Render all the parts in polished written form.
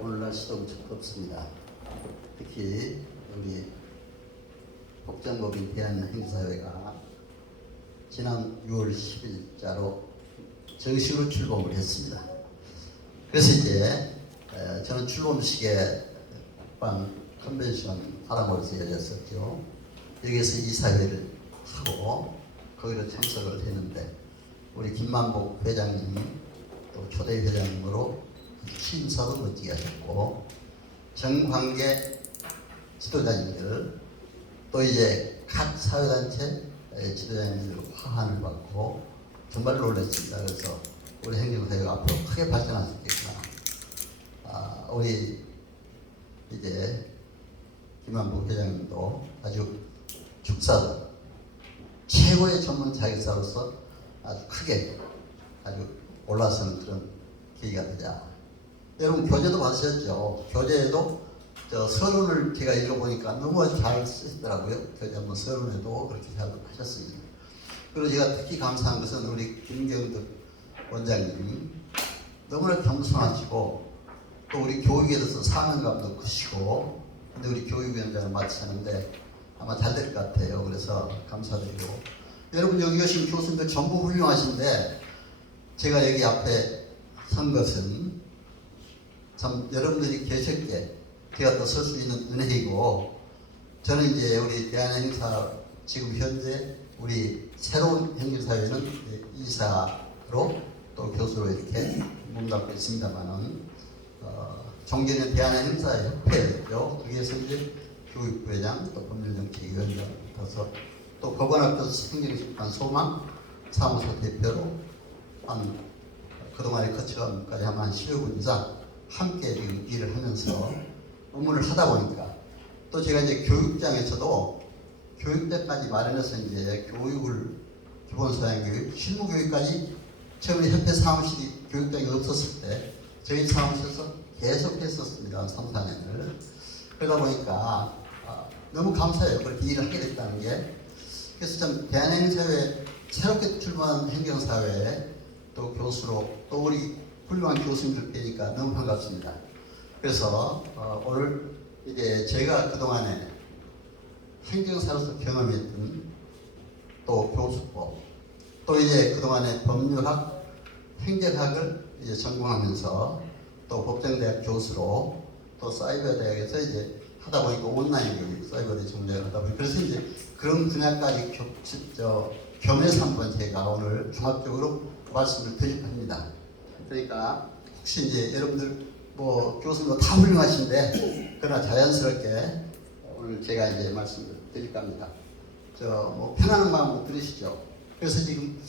오늘 날씨도 엄청 덥습니다. 특히 우리 복장법인 대한행사회가 지난 6월 10일자로 정식으로 출범을 했습니다. 그래서 이제 저는 출범식에 국방 컨벤션 아람홀에서 열렸었죠. 여기서 이사회를 하고 거기로 참석을 했는데 우리 김만복 회장님 또 초대 회장님으로 심사도 멋지게 하셨고 정관계 지도자님들 또 이제 각 사회단체 지도자님들 화환을 받고 정말 놀랐습니다. 그래서 우리 행정사회가 앞으로 크게 발전할 수 있겠구나. 우리 이제 김만복 회장님도 아주 축사도 최고의 전문 자격사로서 아주 크게 아주 올라서는 그런 계기가 되자. 여러분 교재도 받으셨죠? 교재에도 서론을 제가 읽어보니까 너무 잘 쓰시더라고요. 교재 한번 서론에도 그렇게 잘 하셨습니다. 그리고 제가 특히 감사한 것은 우리 김경덕 원장님 너무나 겸손하시고 또 우리 교육에 대해서 사명감도 크시고 근데 우리 교육위원장을 맡으셨는데 아마 잘 될 것 같아요. 그래서 감사드리고 여러분 여기 계신 교수님들 전부 훌륭하신데 제가 여기 앞에 선 것은 참 여러분들이 계셨기에 제가 또 설 수 있는 은혜이고 저는 이제 우리 대한행사 지금 현재 우리 새로운 행정사회는 이사로 또 교수로 이렇게 몸담고 있습니다만은 종전에 대한행사협회였죠. 거기에서 이제 교육부회장 또 법률정책위원장 붙어서 또 법원학교에서 행정심판 소망 사무소 대표로 한 그동안에 거쳐간까지 한 10여 분 이상 함께 지금 일을 하면서 업무를 하다 보니까 또 제가 이제 교육장에서도 교육대까지 마련해서 이제 교육을 기본소양교육, 실무교육까지 처음에 협회 사무실이 교육장이 없었을 때 저희 사무실에서 계속 했었습니다. 3, 4년을. 그러다 보니까 너무 감사해요. 그렇게 일을 하게 됐다는 게. 그래서 참 대한행사회 새롭게 출범한 행정사회에 또 교수로 또 우리 훌륭한 교수님들 뵈니까 너무 반갑습니다. 그래서 오늘 이제 제가 그동안에 행정사로서 경험했던 또 교수법 또 이제 그동안에 법률학, 행정학을 이제 전공하면서 또 법정대학 교수로 또 사이버대학에서 이제 하다 보니까 온라인 교육, 사이버대 전공을 하다 보니까 그래서 이제 그런 분야까지 겸해서 한번 제가 오늘 종합적으로 말씀을 드릴 겁니다. 그러니까 혹시 이제 여러분들 뭐 교수님도 다 훌륭하신데 그러나 자연스럽게 오늘 제가 이제 말씀을 드릴 겁니다. 뭐 편안한 마음으로 들으시죠. 그래서 지금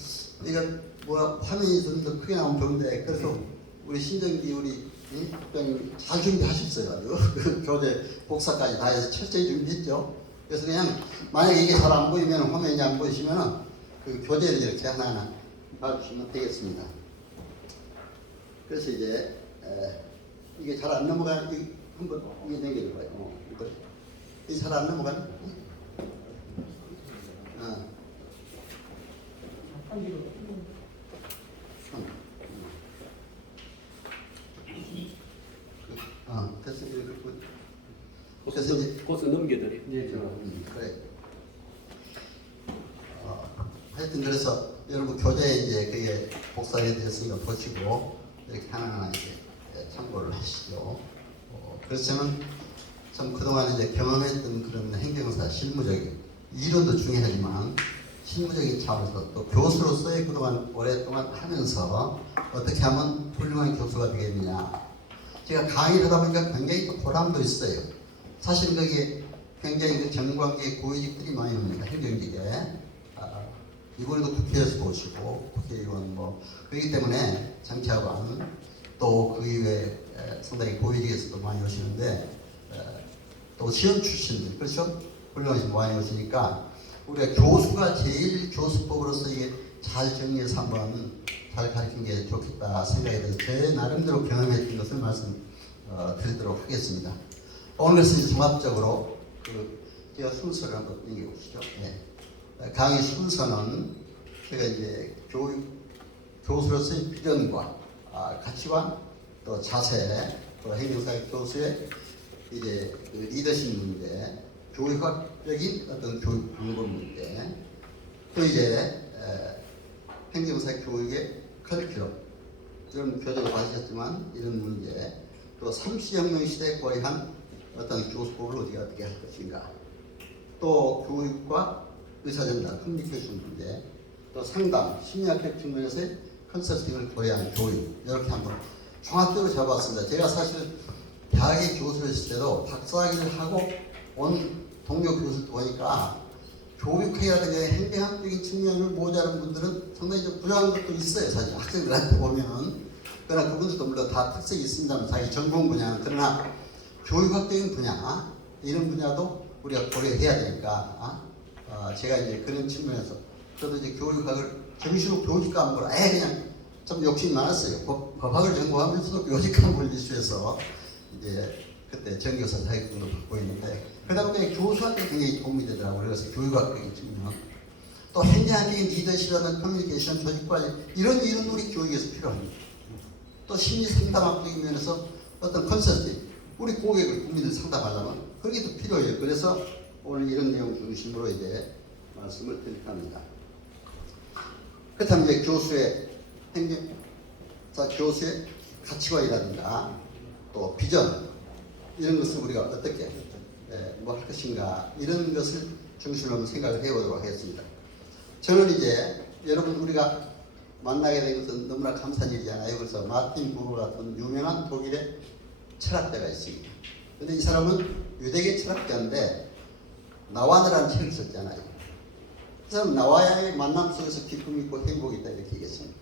이거 뭐 화면이 좀 더 크게 나오면 좋은데 그래서 우리 신정기 우리 국장님 잘 준비하셨어요. 아주 교재 복사까지 다 해서 철저히 준비했죠. 그래서 그냥 만약에 이게 잘 안 보이면 화면이 안 보이시면 그 교재를 이렇게 하나하나 봐주시면 되겠습니다. 그래서 이제 이게 잘 안 넘어가는 한번 이게 넘겨줘봐요. 이게 잘 안 넘어가네. 됐어. 그래서 이제 고스 넘겨드려. 네, 그래. 하여튼 그래서 여러분 교재에 이제 그게 복사가 됐으니까 보시고 이렇게 하나하나 이제 참고를 하시죠. 그래서 저는 참 그동안 이제 경험했던 그런 행정사 실무적인 이론도 중요하지만 실무적인 차원에서 또 교수로서의 그동안 오랫동안 하면서 어떻게 하면 훌륭한 교수가 되겠느냐. 제가 강의를 하다 보니까 굉장히 또 보람도 있어요. 사실 거기에 굉장히 그 정관계 고위직들이 많이 옵니다. 행정직에. 이번에도 국회에서 오시고 국회의원 뭐 그렇기 때문에 정치학원 또 그 이외에 상당히 고위직에서도 많이 오시는데 또 시험 출신들 그렇죠? 훌륭하신 분 많이 오시니까 우리가 교수가 제일 교수법으로서 이게 잘 정리해서 한번 잘 가르친 게 좋겠다 생각이 들어서 제 나름대로 경험했던 것을 말씀드리도록 하겠습니다. 오늘 그래서 종합적으로 제가 순서를 한번 얘기해 보시죠. 강의 순서는 제가 이제 교수로서의 비전과 가치관, 또 자세, 또 행정사회 교수의 이제 그 리더십 문제, 교육학적인 어떤 교육 방법 문제, 또 이제 행정사회 교육의 커리큘럼, 이런 교재도 받으셨지만 이런 문제, 또 3시혁명 시대에 고려한 어떤 교수법을 어떻게 할 것인가, 또 교육과 의사전달, 커뮤니케이션 문제, 또 상담, 심리학적 측면에서의 컨설팅을 고려한 교육, 이렇게 한번 종합적으로 잡아봤습니다. 제가 사실 대학의 교수를 했을 때도 박사학위를 하고 온 동료 교수를 보니까 교육학이라든가 행정학적인 측면을 모자란 분들은 상당히 좀 부족한 것도 있어요. 사실 학생들한테 보면은. 그러나 그분들도 물론 다 특색이 있습니다만 자기 전공 분야는. 그러나 교육학적인 분야, 이런 분야도 우리가 고려해야 되니까 제가 이제 그런 측면에서 저도 이제 교육학을 정시로 교직 과목으로 아예 그냥 좀 욕심이 많았어요. 법학을 전공하면서도 교직 과목을 이수해서 이제 그때 전교사 자격증도 받고 있는데, 그러다 보니 교수한테 굉장히 도움이 되더라고요. 그래서 교육학적인 측면, 또 행정학적인 리더십이라는 커뮤니케이션, 조직관리, 이런 우리 교육에서 필요합니다. 또 심리 상담학적인 면에서 어떤 컨설팅, 우리 고객을 국민을 상담하려면 그게 또 필요해요. 그래서 오늘 이런 내용 중심으로 이제 말씀을 드릴까 합니다. 그렇다면 이제 교수의 교수의 가치관이라든가 또 비전, 이런 것을 우리가 어떻게 뭐 할 것인가, 이런 것을 중심으로 한번 생각을 해보도록 하겠습니다. 저는 이제 여러분 우리가 만나게 된 것은 너무나 감사한 일이잖아요. 그래서 마틴 부버 같은 유명한 독일의 철학자가 있습니다. 근데 이 사람은 유대계 철학자인데 나와느라는 책을 썼잖아요. 그 사람은 나와의 만남 속에서 기쁨이 있고 행복이 있다, 이렇게 얘기했습니다.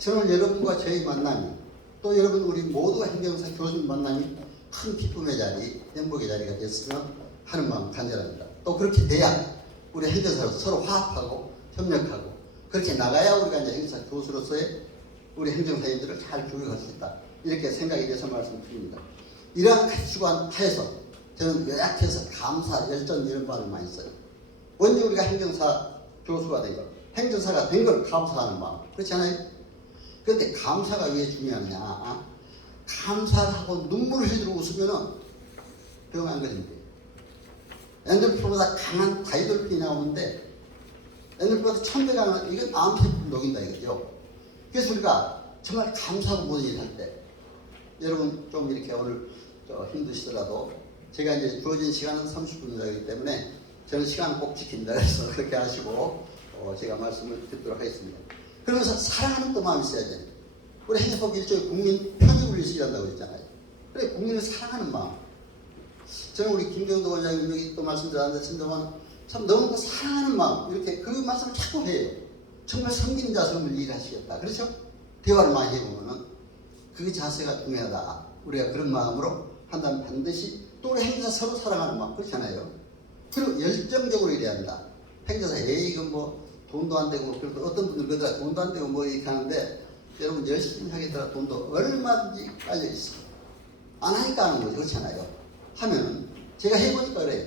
저는 여러분과 저희 만남이, 또 여러분 우리 모두 행정사 교수님 만남이 큰 기쁨의 자리, 행복의 자리가 됐으면 하는 마음 간절합니다. 또 그렇게 돼야 우리 행정사로 서로 화합하고 협력하고 그렇게 나가야 우리가 이제 행정사 교수로서의 우리 행정사님들을 잘 교육할 수 있다, 이렇게 생각이 돼서 말씀드립니다. 이러한 가치관 하에서 저는 요약해서 감사, 열정, 이런 말을 많이 써요. 먼저 우리가 행정사 교수가 된 것, 행정사가 된 걸 감사하는 마음, 그렇지 않아요? 그런데 감사가 왜 중요하냐? 감사를 하고 눈물을 흘리고 웃으면은 병 안 걸린대. 엔돌핀보다 강한 다이돌핀이 나오는데, 엔돌핀보다 1000배 강한, 이건 암세포를 녹인다 이거죠. 그래서 우리가 정말 감사하고 모든 일을 할 때, 여러분 좀 이렇게 오늘 힘드시더라도 제가 이제 주어진 시간은 30분이기 때문에 저는 시간 꼭 지킨다 그래서 그렇게 하시고 제가 말씀을 듣도록 하겠습니다. 그러면서 사랑하는 또 마음이 있어야 돼요. 우리 행정법 일종의 국민 편익을 위해서 일한다고 했잖아요. 그래, 국민을 사랑하는 마음. 저는 우리 김경도 원장님 여기 또 말씀드렸는데 참 너무 사랑하는 마음, 이렇게 그 말씀을 자꾸 해요. 정말 섬기는 자세로 일하시겠다. 그렇죠? 대화를 많이 해보면은 그 자세가 중요하다. 우리가 그런 마음으로 한다면 반드시, 또 우리 행정사 서로 사랑하는 마음, 그렇잖아요. 그리고 열정적으로 일해야 한다. 행정사, 이건 뭐 돈도 안 되고, 그래도 어떤 분들 그러더라, 돈도 안 되고 뭐 이렇게 하는데, 여러분 열심히 하겠다가 돈도 얼마든지 깔려 있어. 안 하니까 하는 거죠. 그렇잖아요. 하면 제가 해보니까 그래요.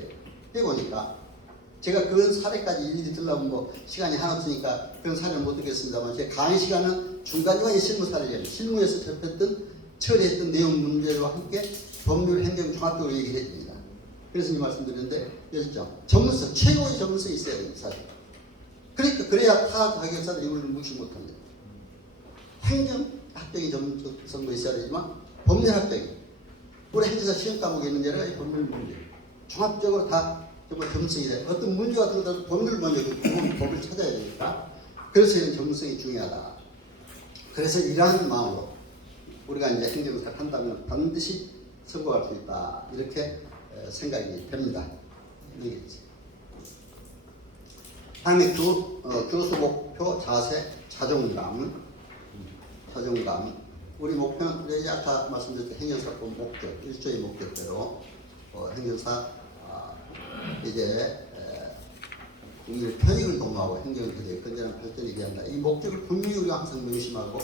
해보니까 제가 그런 사례까지 일일이 들려면 뭐 시간이 하나 없으니까 그런 사례를 못 듣겠습니다만, 제 강의 시간은 중간중간에 실무 사례를, 실무에서 접했던 처리했던 내용 문제와 함께 법률 행정 종합적으로 얘기를 해줍니다. 그래서 이 말씀드렸는데, 열정, 전문성, 최고의 전문성이 있어야 됩니다. 사실. 그러니까 그래야 타 자격사들이 우리를 무시 못합니다. 행정학적인 전문성도 있어야 되지만 법률학적인, 우리 행정사 시험 과목에 있는 여러 가지 법률 문제, 종합적으로 다 정말 전문성이 돼. 어떤 문제가 들어도 법률 먼저 그 법을 찾아야 되니까, 그래서 이런 전문성이 중요하다. 그래서 이러한 마음으로 우리가 이제 행정사를 한다면 반드시 성공할 수 있다, 이렇게 생각이 됩니다. 다음에 교수 목표, 자세, 자존감. 우리 목표는 이제 아까 말씀드렸던 행정사법 목표, 일조의 목표대로 행정사 이제 국민의 편익을 도모하고 행정을 그대로 건전한 발전을 위한다. 이 목적을 분명히 우리가 항상 명심하고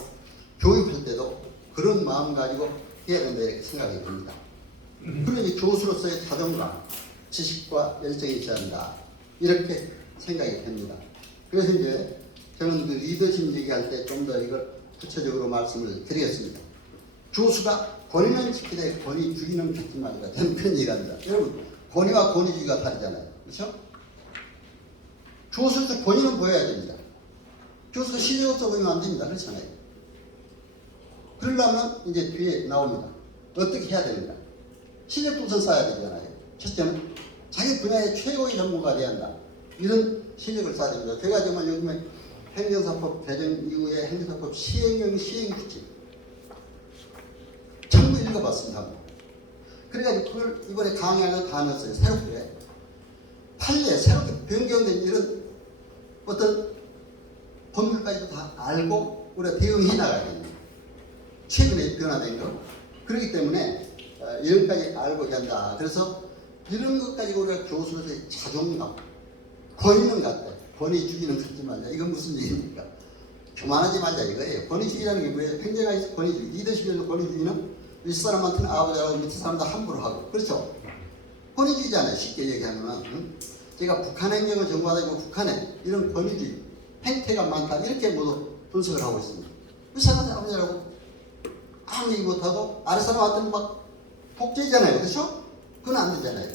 교육할 때도 그런 마음 가지고 해야 된다, 이렇게 생각이 듭니다. 그리고 이제 교수로서의 자존감, 지식과 열정이 있어야 한다, 이렇게 생각이 됩니다. 그래서 이제 저는 그 리더십 얘기할 때 좀 더 이걸 구체적으로 말씀을 드리겠습니다. 교수가 권위는 지키되 권위주의는 갖지 말라. 저는 그런 얘기합니다. 여러분, 권위와 권위주의가 다르잖아요. 그렇죠? 교수에서 권위는 보여야 됩니다. 교수가 실력 없어 보이면 안 됩니다. 그렇잖아요. 그러려면 이제 뒤에 나옵니다. 어떻게 해야 되는가? 실력도 우선 쌓아야 되잖아요. 첫째는 자기 분야의 최고의 전문가가 돼야 한다. 이런 실력을 쌓아야 됩니다. 제가 정말 요즘에 행정사법 개정 이후에 행정사법 시행령 시행규칙 전부 읽어봤습니다. 그래가지고 그걸 이번에 강의하는 다 넣었어요. 새롭게. 판례 새롭게 변경된 이런 어떤 법률까지도 다 알고 우리가 대응해 나가야 됩니다. 최근에 변화된 거. 그렇기 때문에 이런 까지 알고 한다. 그래서 이런 것 가지고 우리가 교수로서의 자존감, 권위는 갖다. 권위주의는 갖지 말자. 이건 무슨 얘기입니까? 교만하지 말자 이거예요. 권위주의라는 게 뭐예요? 행정가에서 권위주의, 리더십에서 권위주의는 윗사람한테는 아버지라고 밑에 사람도 함부로 하고. 그렇죠? 권위주의잖아요. 쉽게 얘기하면. 제가 북한 행정을 전공하다 보면 북한에 이런 권위주의, 행태가 많다. 이렇게 모두 분석을 하고 있습니다. 윗사람한테 아버지라고 아무 얘기 못하고 아래 사람한테는 막 복제잖아요. 그렇죠? 그건 안 되잖아요.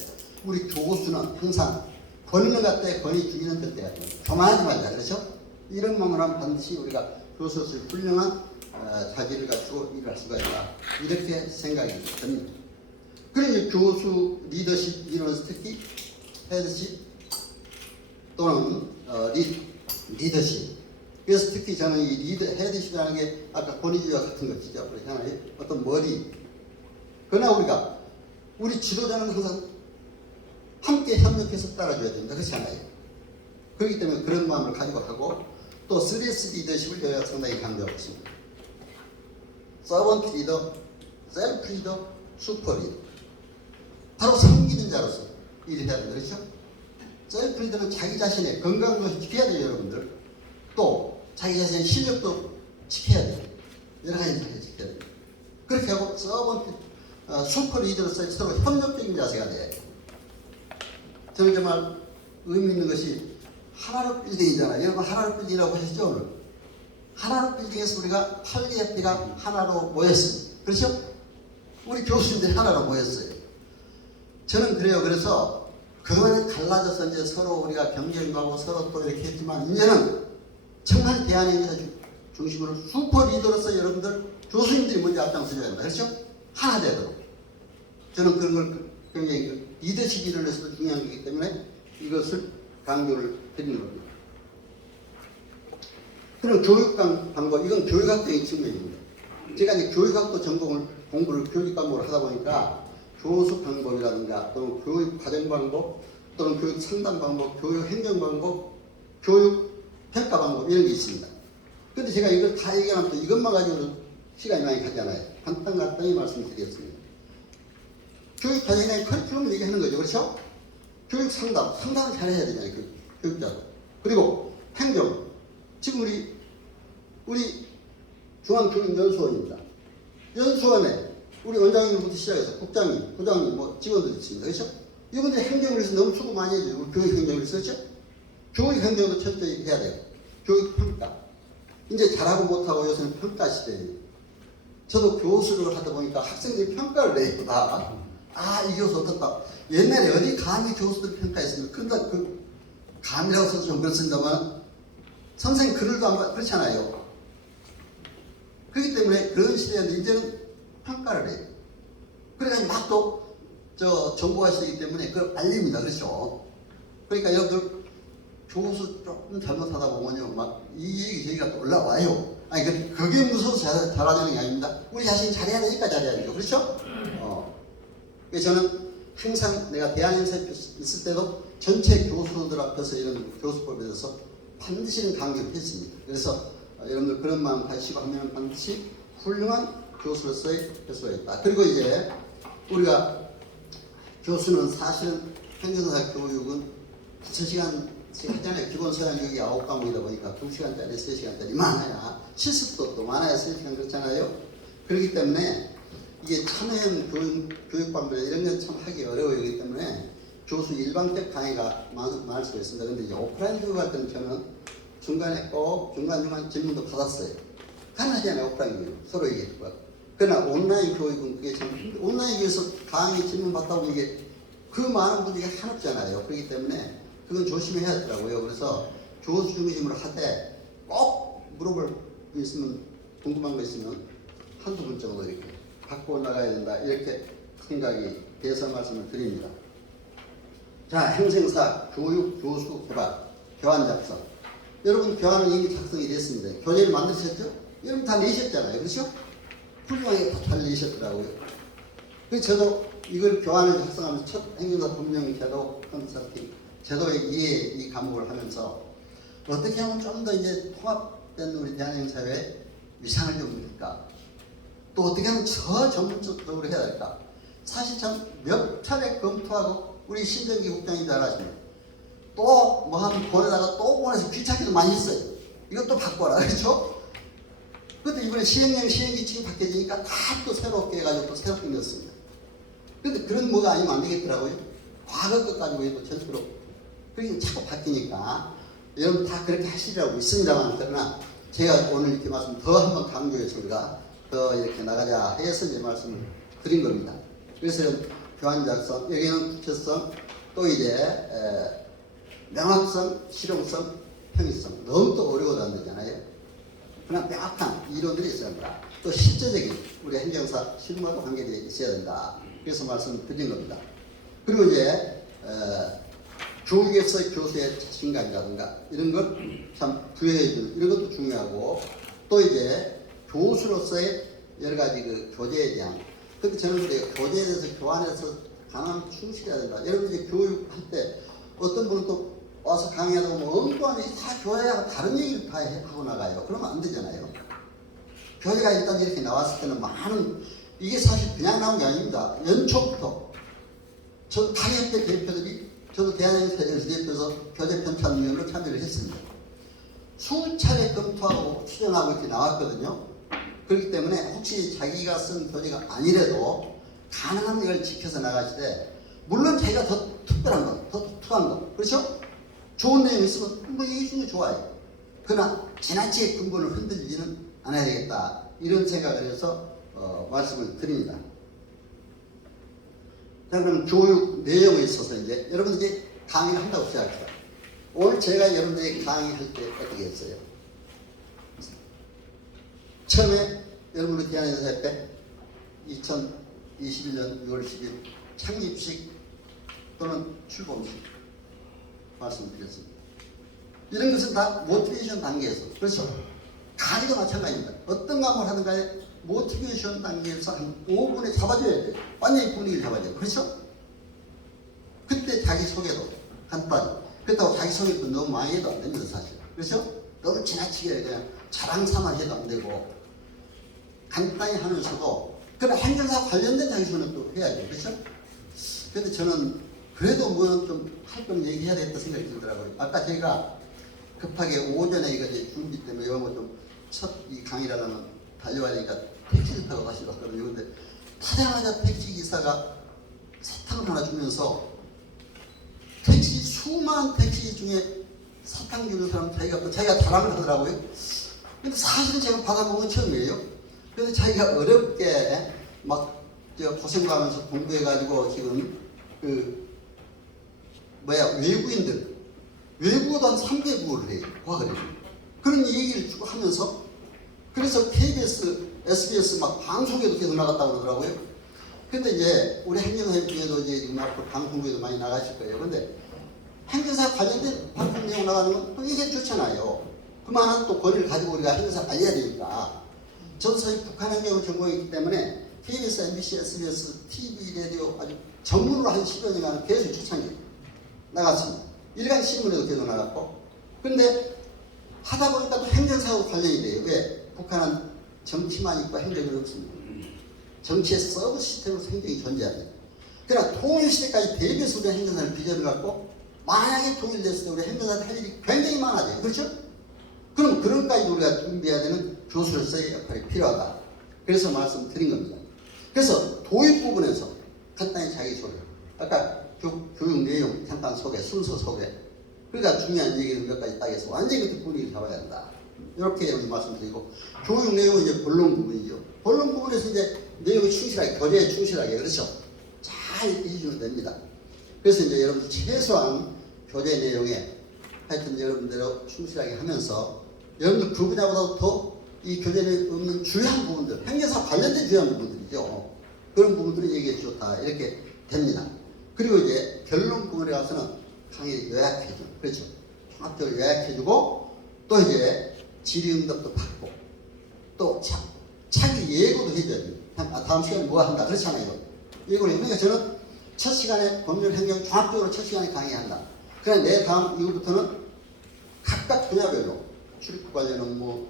우리 교수는 항상 권위는 갖되 권위주의는 절대 안 돼요. 교만하지 말자. 그렇죠? 이런 마음으로 하면 반드시 우리가 교수로서 훌륭한 자질을 갖추고 일할 수가 있다. 이렇게 생각이 듭니다. 그러니 교수 리더십 이론에서 특히 헤드십 또는 리더십. 그래서 특히 저는 이 헤드십이라는 게 아까 권위주의와 같은 것이죠. 그렇잖아요. 어떤 머리. 그러나 우리가 우리 지도자는 항상 함께 협력해서 따라줘야 됩니다. 그렇지 않아요? 그렇기 때문에 그런 마음을 가지고 하고 또 3S 리더십을 저희가 상당히 강조하고 있습니다. 서번트 리더, 셀프 리더, 슈퍼 리더. 바로 섬기는 자로서 일을 해야 됩니다. 그렇죠? 셀프 리더는 자기 자신의 건강도 지켜야 돼요. 여러분들. 또 자기 자신의 실력도 지켜야 돼요. 여러 가지 지켜야 돼요. 그렇게 하고 서번트, 슈퍼 리더로서 서로 협력적인 자세가 돼야 돼요. 저는 정말 의미 있는 것이 하나로 빌딩이잖아요. 여러분 하나로 빌딩이라고 하시죠 오늘? 하나로 빌딩에서 우리가 8개협회가 하나로 모였습니다. 그렇죠? 우리 교수님들이 하나로 모였어요. 저는 그래요. 그래서 그동안에 갈라져서 이제 서로 우리가 경쟁도 하고 서로 또 이렇게 했지만 이제는 정말 대한민국에서 중심으로 슈퍼 리더로서 여러분들 교수님들이 먼저 앞장서야 된다. 그렇죠? 하나 되도록. 저는 그런 걸 굉장히 리더십 이론에서도 중요한 거기 때문에 이것을 강조를 드리는 겁니다. 그럼 교육 방법, 이건 교육학적인 측면입니다. 제가 이제 교육학도 공부를 교육 과목으로 하다 보니까 교수 방법이라든가 또는 교육 과정 방법 또는 교육 상담 방법, 교육 행정 방법, 교육 평가 방법 이런 게 있습니다. 근데 제가 이걸 다 얘기하면 또 이것만 가지고도 시간이 많이 가잖아요. 간단히 말씀드리겠습니다. 교육 과정에 커리큘럼 얘기하는 거죠. 그렇죠? 교육 상담을 잘해야 되잖아요. 교육자도. 그리고 행정. 지금 우리 중앙교육연수원입니다. 연수원에 우리 원장님부터 시작해서 국장님, 부장님, 직원들 있습니다. 그렇죠? 이분들이 행정을 해서 너무 수고 많이 해줘요. 우리 교육 행정을 해서. 그렇죠? 교육 행정도 철저히 해야 돼요. 교육 평가. 이제 잘하고 못하고 요새는 평가 시대예요. 저도 교수를 하다 보니까 학생들이 평가를 내요. 이 교수 어떻다. 옛날에 어디 감히 교수들 평가했습니까? 근데 그 감이라고 써서 좀 그렇습니다만 선생님 글을도 안 봐. 그렇잖아요. 그렇기 때문에 그런 시대인데 이제는 평가를 해요. 그래가지고 막 또 정보가 시대이기 때문에 그걸 알립니다. 그렇죠? 그러니까 여러분들 교수 조금 잘못하다 보면요 막 이 얘기 저희가 또 올라와요. 아니 그게 무서워서 잘하자는 게 아닙니다. 우리 자신이 잘해야 되니까 잘해야 되죠. 그렇죠? 그래서 저는 항상 내가 대한연수에 있을 때도 전체 교수들 앞에서 이런 교수법에 대해서 반드시는 강조를 했습니다. 그래서 여러분들 그런 마음 가지시고 하면 반드시 훌륭한 교수로서의 교수가 있다. 그리고 이제 우리가 교수는 사실은 행정사 교육은 9시간 하잖아요. 기본 소양 교육이 9과목이다 보니까 2시간짜리, 3시간짜리 많아야 실습도 또 많아야 3시간 그렇잖아요. 그렇기 때문에 이게 참여형 교육 방법 이런 건 참 하기 어려워요. 때문에 교수 일방적 강의가 많을 수가 있습니다. 근데 이제 오프라인 교육할 때는 저는 중간에 꼭 중간중간 질문도 받았어요. 가능하잖아요. 없다는 거예요. 서로 얘기했고. 그러나 온라인 교육은 그게 참 온라인 교육에서 강의 질문 받다 보면 이게 그 많은 분들이 한없잖아요. 그렇기 때문에 그건 조심해야 하더라고요. 그래서 교수 중심으로 하되 꼭 물어볼 거 있으면 궁금한 거 있으면 한두 분 정도 이렇게 갖고 나가야 된다. 이렇게 생각이 돼서 말씀을 드립니다. 자, 행정사, 교육, 교수, 개발, 교환 작성. 여러분 교환은 이미 작성이 됐습니다. 교재를 만드셨죠? 여러분 다 내셨잖아요. 그렇죠? 훌륭하게 다 잘 내셨더라고요. 그래서 저도 이걸 교환을 작성하면서 첫 행정사 법령 제도 컨설팅 제도의 이해 이 과목을 하면서 어떻게 하면 좀 더 이제 통합된 우리 대한민국사회의 위상을 좀 드릴까? 또 어떻게 하면 더 전문적으로 해야 될까? 사실 참 몇 차례 검토하고 우리 신정기 국장님 잘 아시네. 또 뭐 한 보내다가 또 보내서 귀찮기도 많이 했어요. 이것도 바꿔라. 그렇죠? 그런데 이번에 시행령 시행규칙이 바뀌어지니까 다 또 새롭게 해가지고 또 새롭게 넣었습니다. 그런데 그런 뭐가 아니면 안 되겠더라고요. 과거 것 가지고 해도 절대로. 그러니까 자꾸 바뀌니까 여러분 다 그렇게 하시려고 있습니다만 그러나 제가 오늘 이렇게 말씀 더 한번 강조해서 우리가 더 이렇게 나가자 해서 이제 말씀을 드린 겁니다. 그래서 교환 작성, 여기는 구체성, 또 이제 명확성, 실용성, 편의성. 너무 또 어려워도 안 되잖아요. 그러나 명확한 이론들이 있어야 된다. 또 실제적인 우리 행정사 실무와도 관계되어 있어야 된다. 그래서 말씀을 드린 겁니다. 그리고 이제 교육에서 교수의 자신감이라든가 이런 걸 참 부여해주는 이런 것도 중요하고 또 이제 교수로서의 여러 가지 그 교재에 대한 근데 저는 그래요. 교재에 대해서 교환해서 강하면 충실해야 된다. 여러분 이제 교육할 때 어떤 분은 또 와서 강의하다 보면 엉뚱한 얘기 다 교회하고 다른 얘기를 다 하고 나가요. 그러면 안 되잖아요. 교재가 일단 이렇게 나왔을 때는 많은 이게 사실 그냥 나온 게 아닙니다. 연초부터 저 다협회 대표들이 저도 대한행사에서 대표해서 교재 편찬위원으로 참여를 했습니다. 수차례 검토하고 추정하고 이렇게 나왔거든요. 그렇기 때문에 혹시 자기가 쓴 교재가 아니래도 가능한 걸 지켜서 나가시되 물론 자기가 더 특별한 것, 더 특수한 것 그렇죠? 좋은 내용이 있으면 뭐 얘기 중에 좋아요. 그러나 지나치게 근본을 흔들리지는 않아야 되겠다. 이런 생각을 해서 말씀을 드립니다. 자, 그럼 교육 내용에 있어서 이제 여러분들이 강의를 한다고 생각합니다. 오늘 제가 여러분들이 강의할 때 어떻게 했어요? 처음에 여러분들 대한행사협회 2021년 6월 10일 창립식 또는 출범식 말씀드렸습니다. 이런 것은 다 모티베이션 단계에서 그렇죠? 강의도 마찬가지입니다. 어떤 과목을 하든 간에 모티베이션 단계에서 한 5분에 잡아줘야 돼요. 완전히 분위기를 잡아줘요. 그렇죠? 그때 자기소개도 간단히 그렇다고 자기소개도 너무 많이 해도 안 됩니다. 사실. 그렇죠? 너무 지나치게 그냥 자랑 삼아 해도 안 되고 간단히 하면서도 그러나 행정사 관련된 자기소개도 해야죠. 그렇죠? 그런데 저는 그래도 뭐 좀 할 거면 얘기해야 되겠다 생각이 들더라고요. 아까 제가 급하게 오전에 이거 이제 준비 때문에 이런 거 좀 첫 이 강의라면 달려가니까 택시를 타고 다시 갔거든요. 근데 타자마자 택시 기사가 사탕을 하나 주면서 택시 수많은 택시 중에 사탕 주는 사람 자기가 자랑을 하더라고요. 근데 사실은 제가 받아본 건 처음이에요. 근데 자기가 어렵게 막 고생도 하면서 공부해가지고 지금 외국어도 한 3개국어를 해요. 과거를. 그런 얘기를 쭉 하면서 그래서 KBS, SBS 막 방송에도 계속 나갔다고 그러더라고요. 근데 이제 우리 행정사 중에도 이제 앞으로 방송국에도 많이 나가실 거예요. 근데 행정사 관련된 방송 내용 나가는 건 이게 좋잖아요. 그만한 또 권위를 가지고 우리가 행정사 알려야 되니까. 저도 사실 북한 행정을 전공했기 때문에 KBS, MBC, SBS, TV, 라디오 아주 전문으로 한 10여 년간 계속 초창기 나갔습니다. 일간 신문에도 계속 나갔고. 근데 하다 보니까 또 행정사하고 관련이 돼요. 왜? 북한은 정치만 있고 행정이 없습니다. 정치의 서브 시스템으로 행정이 존재합니다. 그러나 통일시대까지 대비해서 우리 행정사를 비전을 갖고 만약에 통일됐을 때 우리 행정사한테 할 일이 굉장히 많아져요. 그렇죠? 그럼 그런 까지 우리가 준비해야 되는 교수로서의 역할이 필요하다. 그래서 말씀드린 겁니다. 그래서 도입 부분에서 간단히 자기소개. 아까 교육 내용 잠깐 소개, 순서 소개. 그러니까 중요한 얘기를 몇 가지 딱 해서 완전히 그 분위기를 잡아야 된다. 이렇게 말씀드리고, 교육 내용은 이제 본론 부분이죠. 본론 부분에서 이제 내용이 충실하게, 교재에 충실하게, 그렇죠? 잘 해주시면 됩니다. 그래서 이제 여러분들 최소한 교재 내용에 하여튼 여러분대로 충실하게 하면서 여러분들 그 분야보다도 더 이 교재에 없는 주요한 부분들, 행정사 관련된 주요한 부분들이죠. 그런 부분들을 얘기해 주셨다. 이렇게 됩니다. 그리고 이제 결론 부분에 가서는 강의 요약해주고, 그렇죠? 종합적으로 요약해주고, 또 이제 질의응답도 받고, 또 차기 예고도 해줘야 돼요. 다음 시간에 뭐 한다. 그렇잖아요. 예고를. 그러니까 저는 첫 시간에 법률 행정 종합적으로 첫 시간에 강의한다. 그냥 내 다음 이후부터는 각각 분야별로 출입국 관련 업무,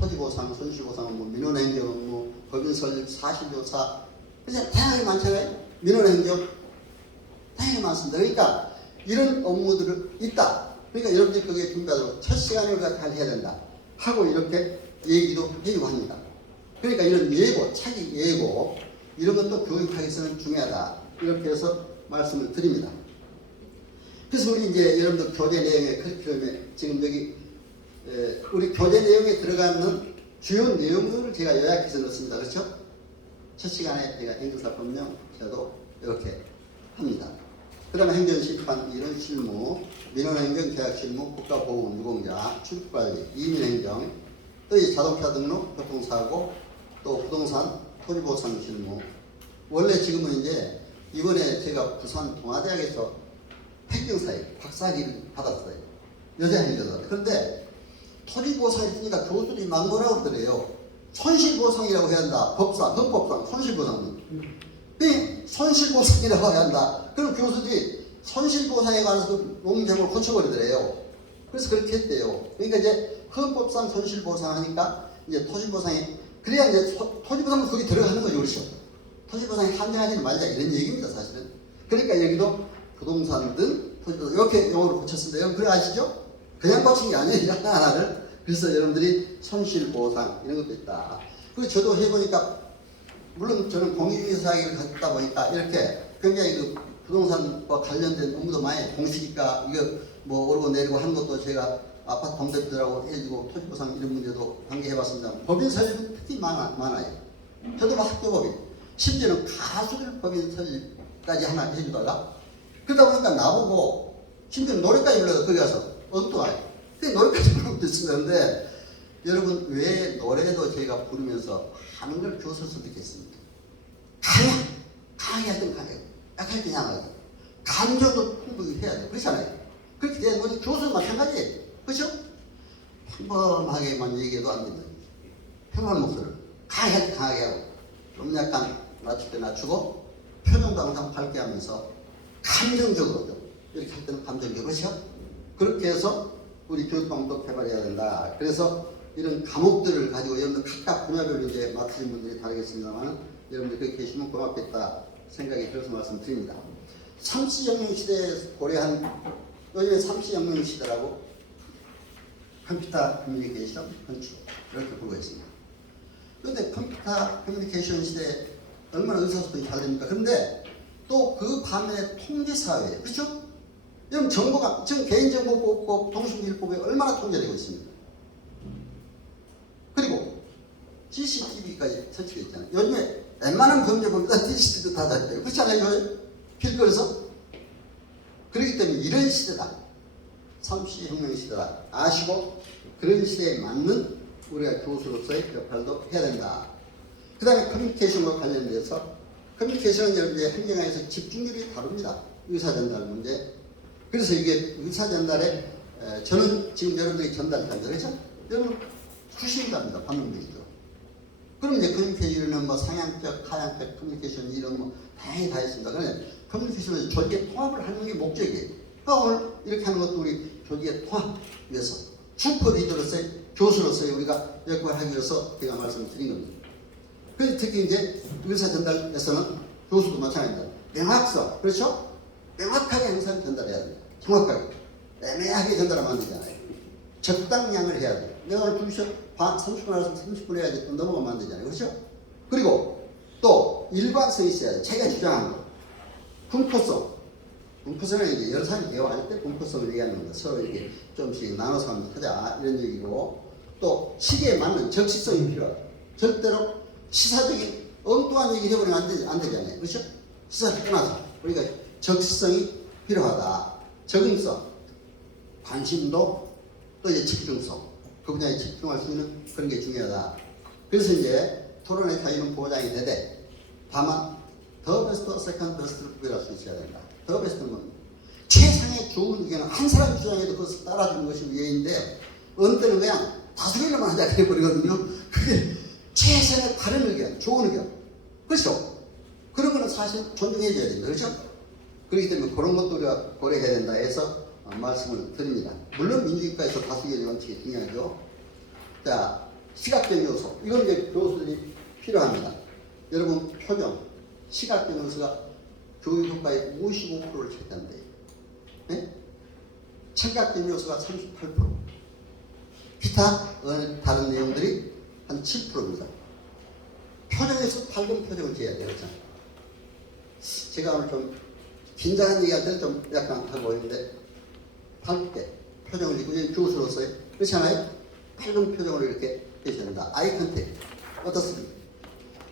토지보상, 손실보상, 뭐 민원행정 업무, 법인설립, 사실조사, 그냥 다양하게 많잖아요. 민원행정 다양하게 많습니다. 그러니까 이런 업무들이 있다. 그러니까 여러분들이 거기에 준비하도록 첫 시간에 우리가 잘 해야 된다 하고 이렇게 얘기도 해주고 합니다. 그러니까 이런 예고, 차기 예고 이런 것도 교육학에서는 중요하다. 이렇게 해서 말씀을 드립니다. 그래서 우리 이제 여러분들 교재 내용의 커리큘럼에 지금 여기 우리 교재 내용에 들어가는 주요 내용들을 제가 요약해서 넣습니다. 그렇죠? 첫 시간에 제가 행정사 법령 제도 이렇게 합니다. 그 다음에 행정심판, 이런 실무, 민원행정, 계약실무, 국가보훈, 유공자, 출입관리, 이민행정, 또 이 자동차 등록, 교통사고, 또 부동산, 토지보상 실무. 원래 지금은 이제 이번에 제가 부산 동아대학에서 행정사에 박사학위를 받았어요. 여자 행정사. 그런데 토지보상이 있으니까 교수들이 막 뭐라고 그러더래요. 손실보상이라고 해야 한다. 법상, 헌법상, 손실보상. 손실보상이라고 해야 한다. 그럼 교수들이 손실보상에 관해서 논제목을 고쳐버리더래요. 그래서 그렇게 했대요. 그러니까 이제 헌법상 손실보상 하니까 이제 토지보상이, 그래야 이제 토지보상은 거기 들어가는 거죠. 그렇죠? 토지보상에 한정하지는 말자 이런 얘기입니다, 사실은. 그러니까 여기도 부동산 등 토지보상 이렇게 용어를 고쳤습니다. 여러분 그래 아시죠? 그냥 고친 게 아니에요. 하나를. 그래서 여러분들이 손실보상 이런 것도 있다. 그리고 저도 해보니까 물론 저는 공인중개사학위를 갖다 보니까 이렇게 굉장히 그 부동산과 관련된 업무도 많이 공시니까 이거 뭐 오르고 내리고 하는 것도 제가 아파트 동대표들하고 해주고 토지보상 이런 문제도 관계해봤습니다. 법인 설립은 특히 많아요. 저도 막 학교법인, 심지어는 가수들 법인 설립까지 하나 해주다가 그러다 보니까 나보고 심지어 노래까지 불러서 거기 가서 엉뚱하게 그 노래까지 부르고 있었는데 여러분 왜 노래도 제가 부르면서 하는 걸 교수로서 느꼈습니까? 강하게 할 때는 강하게, 약할 때는 약하게, 감정도 풍부하게 해야 돼. 그렇잖아요. 그렇게 되는 건 교수는 마찬가지예요. 그렇죠? 평범하게만 얘기해도 안 된다. 평범한 목소리를 강하게 할 때 강하게 하고 좀 약간 낮출 때 낮추고 표정도 항상 밝게 하면서 감정적으로 좀 이렇게 할 때는 감정적으로, 그렇죠? 그렇게 해서 우리 교육방도 개발해야 된다. 그래서 이런 과목들을 가지고 여러분들 각각 분야별로 이제 맡으신 분들이 다르겠습니다만 여러분들 그렇게 계시면 고맙겠다 생각이 들어서 말씀드립니다. 삼시혁명 시대에 고려한, 요즘에 삼시혁명 시대라고 컴퓨터 커뮤니케이션 건축 이렇게 부르고 있습니다. 그런데 컴퓨터 커뮤니케이션 시대에 얼마나 의사소통이 잘 됩니까? 그런데 또 그 반면에 통제사회, 그렇죠? 여러분 정보가 지금 개인정보보호법, 통신기일법에 얼마나 통제되고 있습니다. 그리고 CCTV까지 설치되어 있잖아요. 요즘에 웬만한 범죄 보면 CCTV도 다 달려요. 그렇지 않아요? 길거리에서. 그렇기 때문에 이런 시대다. 삼시혁명 시대다. 아시고 그런 시대에 맞는 우리가 교수로서의 역할도 해야 된다. 그 다음에 커뮤니케이션과 관련돼서 커뮤니케이션은 여러분들 행정학에서 집중률이 다릅니다. 의사전달 문제. 그래서 이게 의사전달에 저는 지금 여러분들이 전달합니다. 그렇죠? 여러분 수신이 합니다. 반응들이죠. 그럼 이제 커뮤니케이션은 뭐 상향적, 하향적 커뮤니케이션 이런 뭐 다양히 다 있습니다. 그런데 커뮤니케이션은 조직의 통합을 하는 게 목적이에요. 그러니까 오늘 이렇게 하는 것도 우리 조직의 통합 위해서 슈퍼 리더로서의 교수로서의 우리가 역할을 하기 위해서 제가 말씀을 드린 겁니다. 그래서 특히 이제 의사 전달에서는 교수도 마찬가지입니다. 명확성, 그렇죠? 명확하게 항상 전달해야 됩니다. 정확하게. 애매하게 전달하면 안 되잖아요. 적당량을 해야 돼요. 내가 오늘 2시간 30분 알아서 30분 해야지 또 넘어가면 안 되잖아요. 그렇죠? 그리고 또 일관성이 있어야 돼요. 자기가 주장하는 거. 분포성. 분포성은 이제 여러 사람이 대화할 때 분포성을 얘기하는 겁니다. 서로 이렇게 좀씩 나눠서 하자 이런 얘기고, 또 시기에 맞는 적시성이 필요하다. 절대로 시사적인 엉뚱한 얘기를 해버리면 안 되잖아요. 그렇죠? 시사를 떠나서. 그러니까 적시성이 필요하다. 적응성, 관심도 또 이제 집중성. 그 분야에 집중할 수 있는 그런 게 중요하다. 그래서 이제 토론의 자유는 보장이 되되 다만 더 베스트, 세컨드 베스트를 구별할 수 있어야 된다. 더 베스트는 최상의 좋은 의견은 한 사람이 주장해도 그것을 따라주는 것이 예인데 어느 때는 그냥 다수결만 하자 그래버리거든요. 그게 최선의 다른 의견, 좋은 의견. 그렇죠? 그런 거는 사실 존중해줘야 됩니다. 그렇죠? 그렇기 때문에 그런 것도 우리가 고려해야 된다 해서 말씀을 드립니다. 물론 민주주의국가에서 다수결의 원칙이 중요하죠. 자, 시각적 요소. 이건 이제 교수들이 필요합니다. 여러분, 표정, 시각적 요소가 교육 효과의 55%를 차지한대요. 네? 청각적 요소가 38%. 기타 다른 내용들이 한 7%입니다. 표정에서 밝은 표정을 지어야 돼요. 그렇죠? 제가 오늘 좀 긴장한 얘기할 때는 좀 약간 하고 있는데 밝게 표정을 짓고 교수로서 그렇지 않아요? 밝은 표정으로 이렇게 해줘야 된다. 아이 컨택 어떻습니까?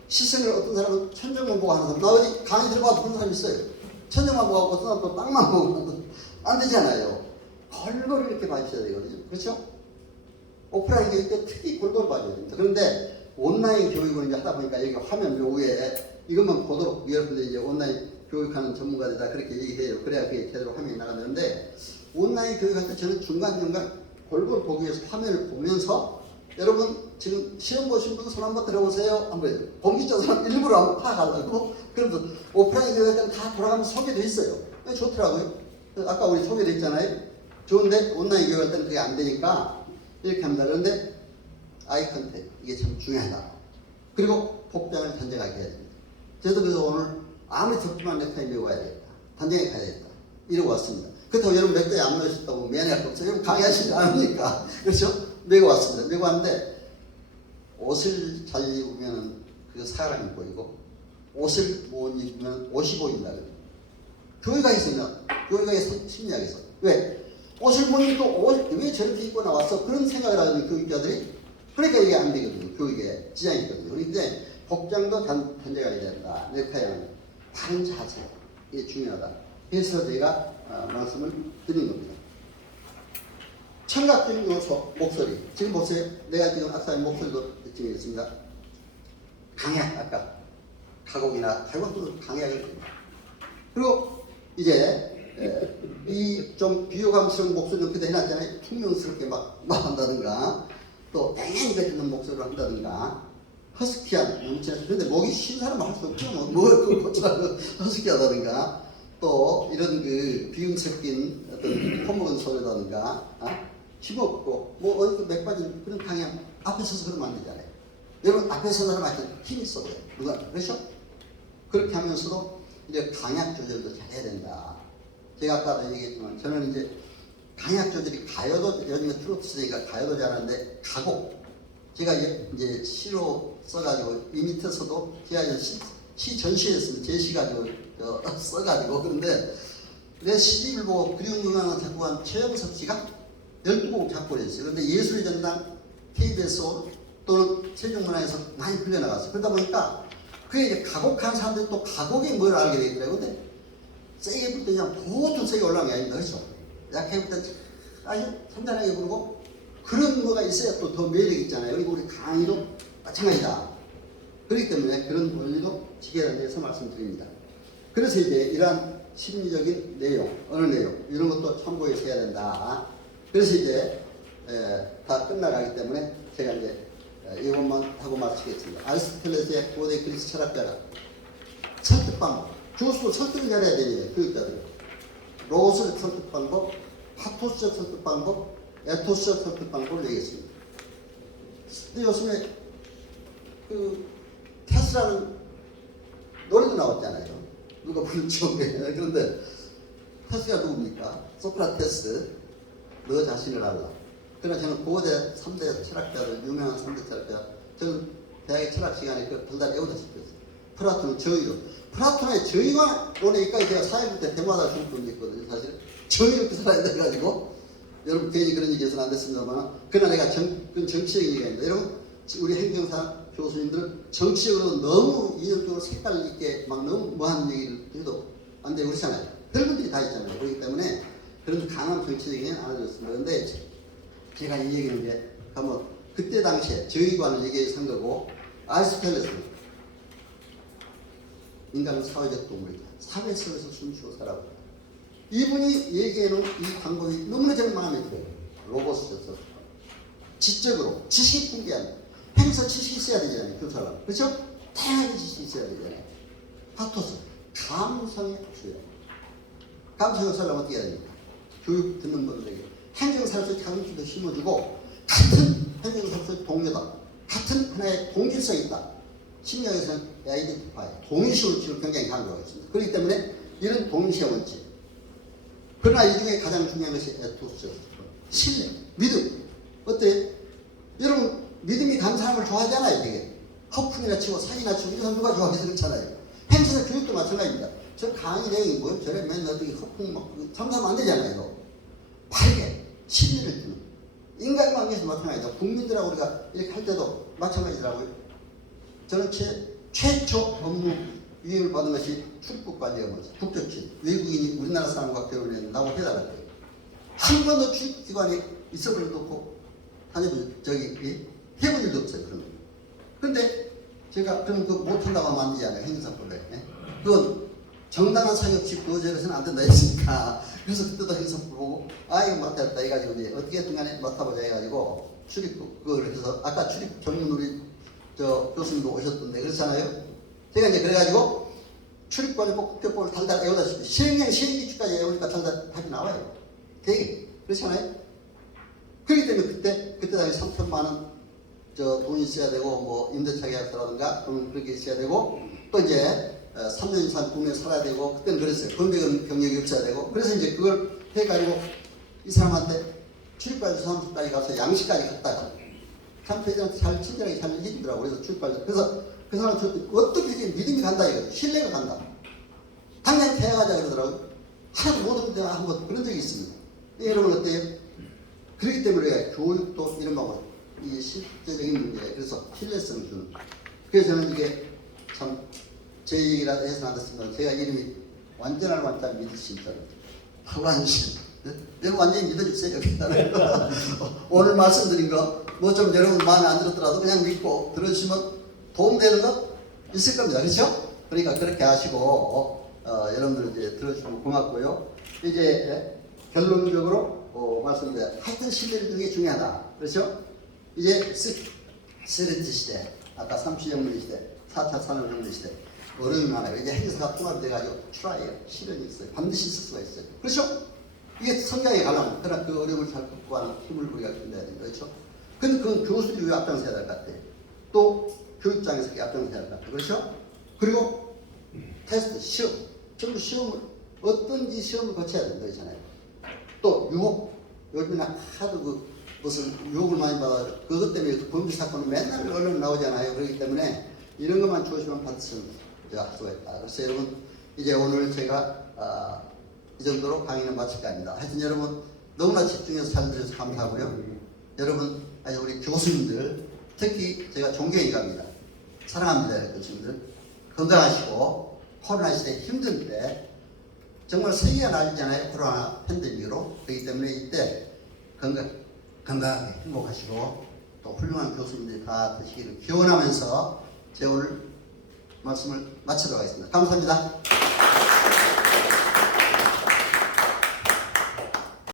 시선을 어떤 사람은 천정만 보고 하는 사람, 나 어디 강의 들어가도 그런 사람 있어요. 천정만 보고 하고 어떤 사람 또 땅만 보고 안 되잖아요. 골고루 이렇게 봐주셔야 되거든요. 그렇죠? 오프라인 교육 때 특히 골고루 봐줘야 됩니다. 그런데 온라인 교육을 이제 하다 보니까 여기 화면 요 위에 이것만 보도록 여러분들 이제 온라인 교육하는 전문가들 다 그렇게 얘기해요. 그래야 그게 제대로 화면이 나가는데 온라인 교육할 때 저는 중간중간 골고루 보기 위해서 화면을 보면서 여러분 지금 시험 보신 분 손 한번 들어보세요. 한번 공기자 사람 일부러 한번 파악하려고 그래서 오프라인 교육할 때는 다 돌아가면 소개도 있어요. 좋더라고요. 아까 우리 소개도 있잖아요. 좋은데 온라인 교육할 때는 그게 안 되니까 이렇게 합니다. 그런데 아이 컨택 이게 참 중요하다. 그리고 복장을 단정하게 해야 됩니다. 저도 그래서 오늘 아무리 덥지만 넥타이 메고 와야 되겠다. 단정하게 가야 되겠다. 이러고 왔습니다. 그렇다고 여러분 넥타이 안 메셨다고 미안할 거 없어요. 여러분 강의하시지 않으니까. 그렇죠? 메고 왔습니다. 메고 왔는데 옷을 잘 입으면 그 사람이 보이고 옷을 못 입으면 옷이 보인다. 교회가 있으면 교회가의 심리학에서 왜? 옷을 못 입고 왜 저렇게 입고 나왔어? 그런 생각을 하는 교육자들이 그러니까 이게 안 되거든요. 교육에 지장이 있거든요. 그런데 복장도 단정하게 된다. 넥타이는 바른 자세 이게 중요하다. 그래서 제가 말씀을 드린 겁니다. 청각적인 요소 목소리. 지금 보세요. 내가 지금 악사의 목소리도 지금 있습니다. 강약 아까 가곡이나 가곡도 강약을 줍니다. 그리고 이제 이 좀 비호감스러운 목소리 이렇게 해놨잖아요. 퉁명스럽게 막 한다든가 또 땡땡이 거리는 목소리를 한다든가 허스키한 넘치는 그런데 목이 쉰 사람은 할 수 없죠. 뭘 고쳐서 허스키하다든가 또 이런 그 비음 섞인 어떤 퍼먹은 소리라든가 힘없고 뭐 어디 맥 빠진 그런 강연 앞에 서서 그러면 안 되잖아요. 여러분 앞에 서는 사람한테 힘이 있어야 돼요. 누가 그렇죠? 그렇게 하면서도 이제 강약 조절도 잘해야 된다. 제가 아까도 얘기했지만 저는 이제 강약 조절이 가요도 요즘에 트로트 시대니까 가요도 잘하는데 가곡 제가 이제 시로 써가지고 이 밑에서도 제가 시 전시했습니다. 제 시 가지고 써가지고 그런데 내 시집을 보고 그리운 유명한 작곡한 최영섭 씨가 12곡 작곡을 했어요. 그런데 예술의 전당 KBS 또는 세종문화에서 많이 풀려나갔어요. 그러다 보니까 그게 이제 가곡한 사람들이 또 가곡이 뭘 알게 되더라고요. 근데 세게 불 때 그냥 보통 세게 올라간 게 아닙니다. 그렇죠? 약하게 불 때 아주 산단하게 부르고 그런 거가 있어야 또 더 매력이 있잖아요. 그리고 우리 강의도 마찬가지다. 그렇기 때문에 그런 원리도 지켜야 돼서 말씀드립니다. 그래서 이제 이러한 심리적인 내용, 어느 내용 이런 것도 참고해서 해야 된다. 그래서 이제 다 끝나가기 때문에 제가 이제 이것만 하고 마치겠습니다. 아리스토텔레스의 고대 그리스 철학자가 설득 방법, 교수도 설득을 잘해야 되는 교육자들. 로고스의 설득 방법, 파토스적 설득 방법, 에토스적 설득 방법을 얘기했습니다. 근데 요즘에 그 테스라는 노래도 나왔잖아요. 누가 부른지 모르겠어요. 그런데 테스가 누굽니까? 소크라테스, 너 자신을 알라. 그러나 저는 고대 3대 철학자들, 유명한 3대 철학자, 저는 대학의 철학 시간에 그 별달 애우다시피 플라톤은 저의론. 플라톤의 저의론에 있까지 제가 사회부 때 대마다 줄 뻔 있거든요. 사실 저의 이렇게 살아야 돼가지고 여러분 괜히 그런 얘기 해서는 안 됐습니다만 그러나 내가 그건 정치적 얘기입니다. 여러분 우리 행정사 교수님들은 정치적으로 너무 이념적으로 색깔 있게 막 너무 뭐하는 얘기를 해도 안 되고 그렇잖아요. 별분들이 다 있잖아요. 그렇기 때문에 그런 강한 정치적 얘기는 안 해줬습니다. 그런데 제가 이 얘기는 이제 가면 그때 당시에 정의관을 얘기해서 한 거고 아리스토텔레스는 인간은 사회적 동물이다. 사회 속에서 숨쉬고 살아보다. 이분이 얘기해놓은 이 방법이 너무나 저는 마음에 들어요. 로버스였어. 지적으로 지식이 풍부한 행사 지식이 있어야 되잖아요. 그 사람. 그렇죠? 다양한 지식이 있어야 되잖아요. 파토스. 감성의 주요. 감성의 사람 어떻게 해야 됩니까? 교육 듣는 분들에게 행정사로서 자긍심도 심어주고 같은 행정사로서 동료다. 같은 하나의 동질성이 있다. 심리학에서는 아이덴티파이, 동의식을 지금 굉장히 강조하고 있습니다. 그렇기 때문에 이런 동의식의 원칙. 그러나 이 중에 가장 중요한 것이 에토스, 신뢰, 믿음. 어때요? 여러분 믿음이 간 사람을 좋아하잖아요. 되게 허풍이나 치고 사기나 치고 이런 사람 누가 좋아하겠어? 그렇잖아요. 행사나 교육도 마찬가지입니다. 저 강의 내용이 뭐예요? 저래 맨날 어떻게 허풍 막 참사하면 안 되잖아요. 이거. 바르게 신뢰를 주는 인간관계에서 마찬가지죠. 국민들하고 우리가 이렇게 할 때도 마찬가지더라고요. 저는 최초 업무 위임을 받은 것이 출입국관리업무였어요. 국적친 외국인이 우리나라 사람과 결혼했다고 해달라고요. 한 번도 출입기관에 있어볼 일도 없고 다녀본 저기 해본 일도 없어요. 그런 거. 그런데 제가 그럼 그 못한다고 하면 안 되잖아요. 행정사법에. 그건 정당한 사유 없이 그거저래서는 안 된다 했으니까. 그래서 그때도 행정사법 보고 이거 맡았다 해가지고 이제 어떻게 했든 간에 맡아보자 해가지고 출입국 그걸 해서 아까 출입 전문 우리 저 교수님도 오셨던데 그렇잖아요. 제가 이제 그래가지고 출입관리법 국제법을 달달 외우다시피 시행기초까지 외우니까 달달 답이 나와요. 되게 그렇잖아요. 그렇기 때문에 그때 당시 3천만 원 저 돈이 있어야 되고 뭐 임대차 계약서라든가 그렇게 있어야 되고 또 이제 3년 이상 국내에 살아야 되고 그때는 그랬어요. 건배금 경력이 없어야 되고 그래서 이제 그걸 해가지고 이 사람한테 출입관리 사무소까지 가서 양식까지 갔다가 참 저희들한테 잘 친절하게 잘 해주더라고요. 그래서 출입관리 그래서 그 사람 어떻게 믿음이 간다 이거죠. 신뢰가 간다. 당장 계약하자 그러더라고요. 하나도 못 오는 데만 한번 그런 적이 있습니다. 여러분 어때요? 그렇기 때문에 교육도 이런 거고 이게 실제적인 문제예요. 그래서 신뢰성을 주는. 그래서 저는 이게 참 제 얘기라 해서는 안 됐습니다. 제가 이름이 완전한 완전 믿으신다. 완신. 여러분 완전히 믿어주세요. 오늘 말씀드린 거 뭐 좀 여러분 마음에 안 들었더라도 그냥 믿고 들어주시면 도움되는 거 있을 겁니다. 그렇죠? 그러니까 그렇게 하시고 여러분들 이제 들어주시면 고맙고요. 이제 결론적으로 말씀드려요. 하여튼 신뢰를 주는 게 중요하다. 그렇죠? 이제 스레트 시대, 아까 3.7혁명 시대, 4차 산업혁명 시대 어려움이 많아요. 이제 행사가 통합돼가지고 트라이얼, 실현이 있어요. 반드시 있을 수가 있어요. 그렇죠? 이게 성장에 가려면 그러나 그 어려움을 잘 극복하는 힘을 우리가 준비해야 됩니다. 그렇죠? 근데 그건 교수들이 왜 앞장서야 될 것 같아요? 또 교육장에서 앞장서야 될 것 같아요. 그렇죠? 그리고 테스트, 시험. 전부 시험을 어떤지 시험을 거쳐야 된다 그렇잖아요. 또 유혹. 요즘에는 하도 무슨 유혹을 많이 받아 그것 때문에 범죄 사건은 맨날 언론에 나오잖아요. 그렇기 때문에 이런 것만 조심하면 반드시 할 수가 있다. 그래서 여러분 이제 오늘 제가 이 정도로 강의는 마칠 거 아닙니다. 하여튼 여러분 너무나 집중해서 잘 들어주셔서 감사하고요. 여러분 우리 교수님들 특히 제가 존경이 갑니다. 사랑합니다. 교수님들 건강하시고 코로나 시대 힘들 때 정말 세계가 난리잖아요. 코로나 팬데믹으로. 그렇기 때문에 이때 건강하게 행복하시고 또 훌륭한 교수님들이 다 되시기를 기원하면서 제 오늘 말씀을 마치도록 하겠습니다. 감사합니다.